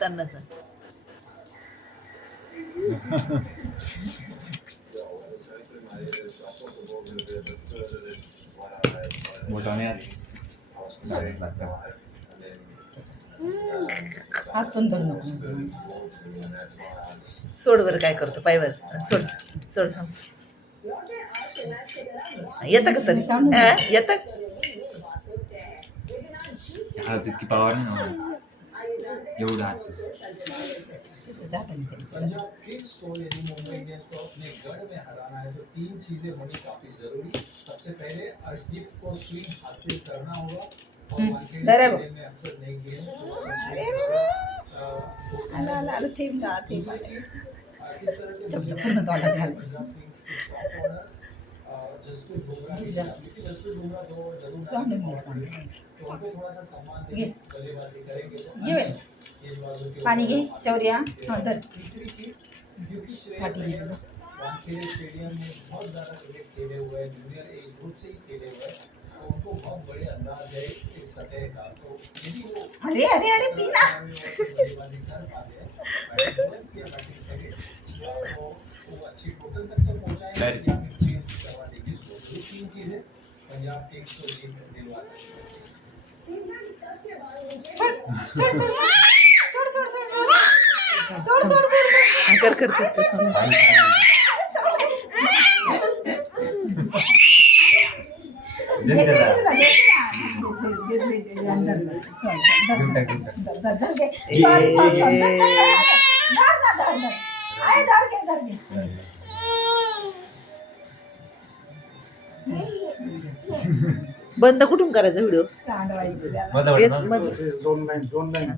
बोलतानाच. बोटाने हात पण धरू नको. सोड बरं काय करतो पायवर सोड सोड. येतं का तरी येतं. हा तितकी पावर नाही ना. एवढा हात पंजाब किंग्स को यदि मुंबई इंडियंस को अपने गढ़ में हराना है तो 3 चीजें होनी काफी जरूरी। सबसे पहले अर्शदीप को स्विंग हासिल करना होगा और वानखेड़े स्टेडियम में अक्सर नई गेंद अरे टीम दा टीम किस तरह से जब पूर्ण दौड़ा घाल पंजाब किंग्स के टॉप ऑर्डर जसप्रीत बुमराह की लेकिन जसप्रीत बुमराह तो जरूर सामने तो उनको थोड़ा सा सम्मान ये देंगे बल्लेबाजी करेंगे तो ये पानी घे शौर्या हां तर तीसरी चीज क्योंकि श्रेयस अय्यर वानखेड़े स्टेडियम में बहुत ज़्यादा क्रिकेट खेले हुए हैं, जूनियर एज ग्रुप से ही खेले हुए हैं, तो उनको बहुत बड़े अंदाज है इस सतह का। तो यदि वो अरे अरे अरे पीना बल्लेबाजी कर पाते हैं या बैटिंग सही तो वो अच्छी टोटल तक तो पहुंचाएंगे लेकिन चेंज करवा देगी स्कोर। ये 3 चीजें पंजाब किंग्स को जीत दिलवा सकती है। सोड सोड सोड सोड सोड सोड सोड सोड सोड कर कर कर बंद कुठून करायचा व्हिडिओ? मध्ये मध्ये झोन लाईन